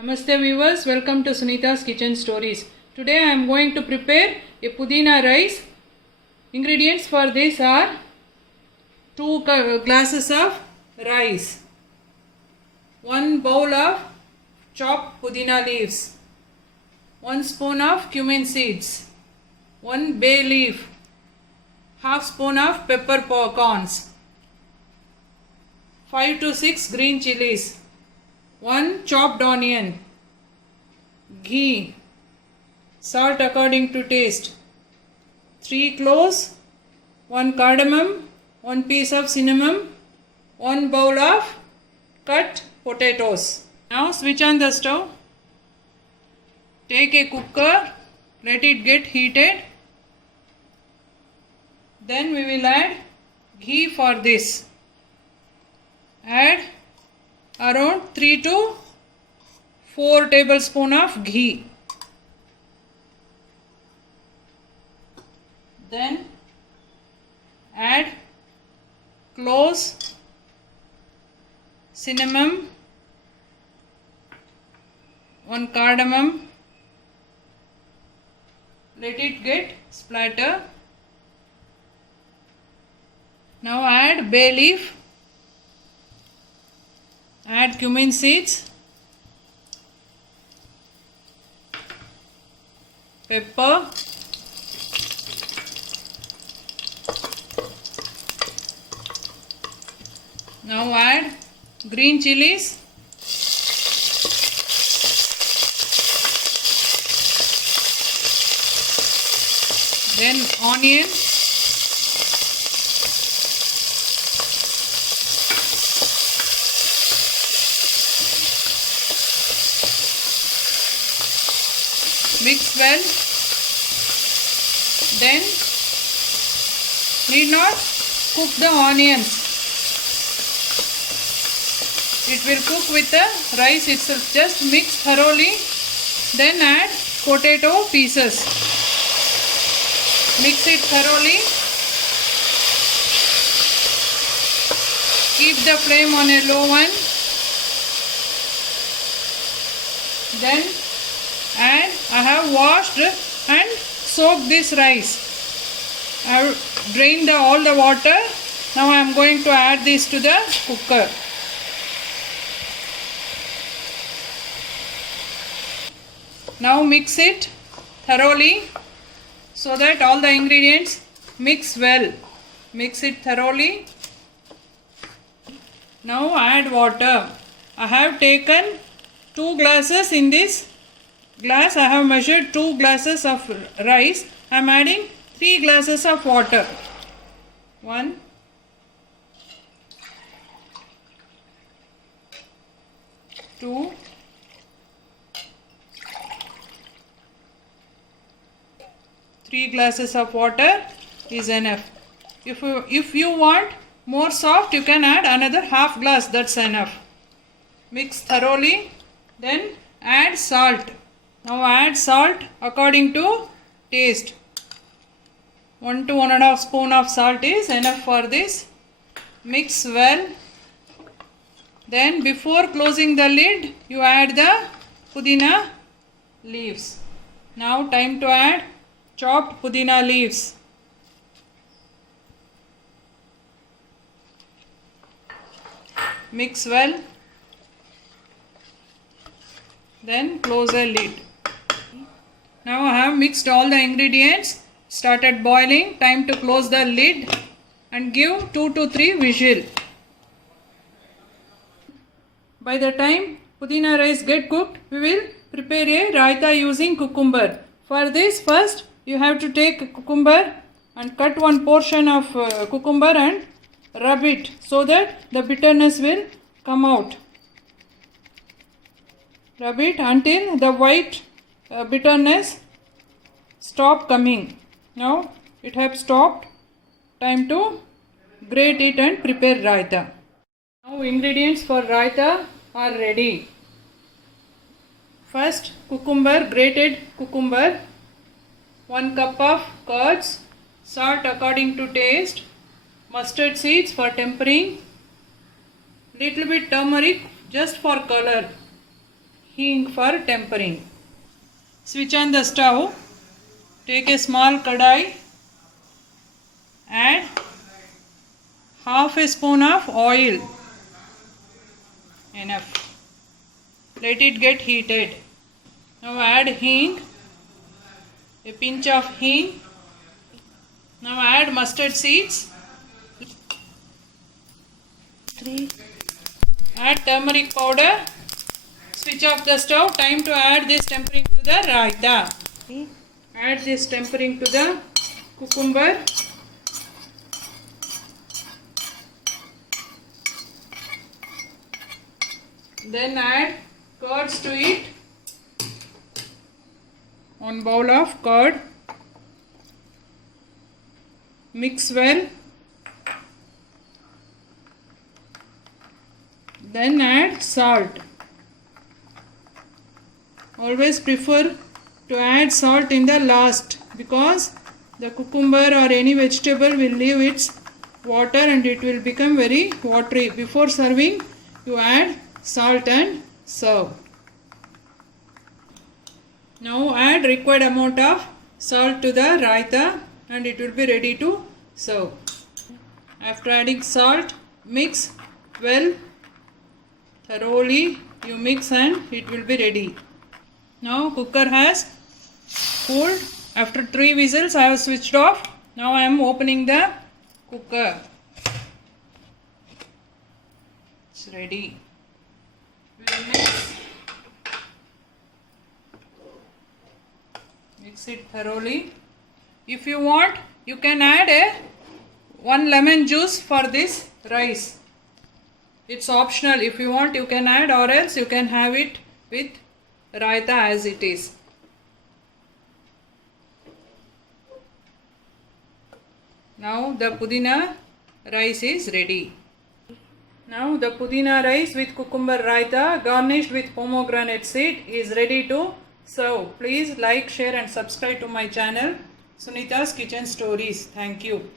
Namaste viewers, welcome to Sunita's Kitchen Stories. Today I am going to prepare a pudina rice. Ingredients for this are 2 glasses of rice, 1 bowl of chopped pudina leaves, 1 spoon of cumin seeds, 1 bay leaf, half spoon of peppercorns, 5 to 6 green chilies, 1 chopped onion, ghee, salt according to taste, 3 cloves, 1 cardamom, 1 piece of cinnamon, 1 bowl of cut potatoes. Now switch on the stove. Take a cooker, let it get heated. Then we will add ghee for this. Add around 3 to 4 tablespoons of ghee. Then add cloves, cinnamon, 1 cardamom. Let it get splatter. Now add bay leaf. Add cumin seeds, pepper, now add green chilies, then onion, mix well. Then need not cook the onions. It will cook with the rice itself. Just mix thoroughly. Then add potato pieces. Mix it thoroughly. Keep the flame on a low one. Then I have washed and soaked this rice. I have drained all the water. Now I am going to add this to the cooker. Now mix it thoroughly so that all the ingredients mix well. Mix it thoroughly. Now add water. I have taken 2 glasses in this glass. I have measured 2 glasses of rice. I am adding 3 glasses of water. 1, 2, 3 glasses of water is enough. If you want more soft, you can add another half glass. That's enough. Mix thoroughly. Then add salt. Now add salt according to taste. 1 to 1.5 spoon of salt is enough for this. Mix well. Then before closing the lid, you add the pudina leaves. Now time to add chopped pudina leaves. Mix well. Then close the lid. Now I have mixed all the ingredients, started boiling. Time to close the lid and give 2 to 3 whistles. By the time pudina rice get cooked, we will prepare a raita using cucumber. For this, first you have to take a cucumber and cut one portion of cucumber and rub it so that the bitterness will come out. Rub it until the white bitterness stop coming. Now it has stopped. Time to grate it and prepare raita. Now ingredients for raita are ready. First, cucumber, grated cucumber, 1 cup of curds, salt according to taste, mustard seeds for tempering, little bit turmeric just for color, hing for tempering. Switch on the stove. Take a small kadai. Add half a spoon of oil. Enough. Let it get heated. Now add hing. A pinch of hing. Now add mustard seeds. 3. Add turmeric powder. Switch off the stove. Time to add this tempering to the raita. 3. Add this tempering to the cucumber. Then add curds to it. 1 bowl of curd. Mix well. Then add salt. Always prefer to add salt in the last because the cucumber or any vegetable will leave its water and it will become very watery. Before serving, you add salt and serve. Now add required amount of salt to the raita and it will be ready to serve. After adding salt, mix well thoroughly. You mix and it will be ready. Now cooker has cooled. After 3 whistles I have switched off. Now I am opening the cooker. It's ready. We'll mix it thoroughly. If you want, you can add 1 lemon juice for this rice. It's optional. If you want, you can add, or else you can have it with raita as it is. Now the pudina rice is ready. Now the pudina rice with cucumber raita garnished with pomegranate seed is ready to serve. Please like, share and subscribe to my channel Sunita's Kitchen Stories. Thank you.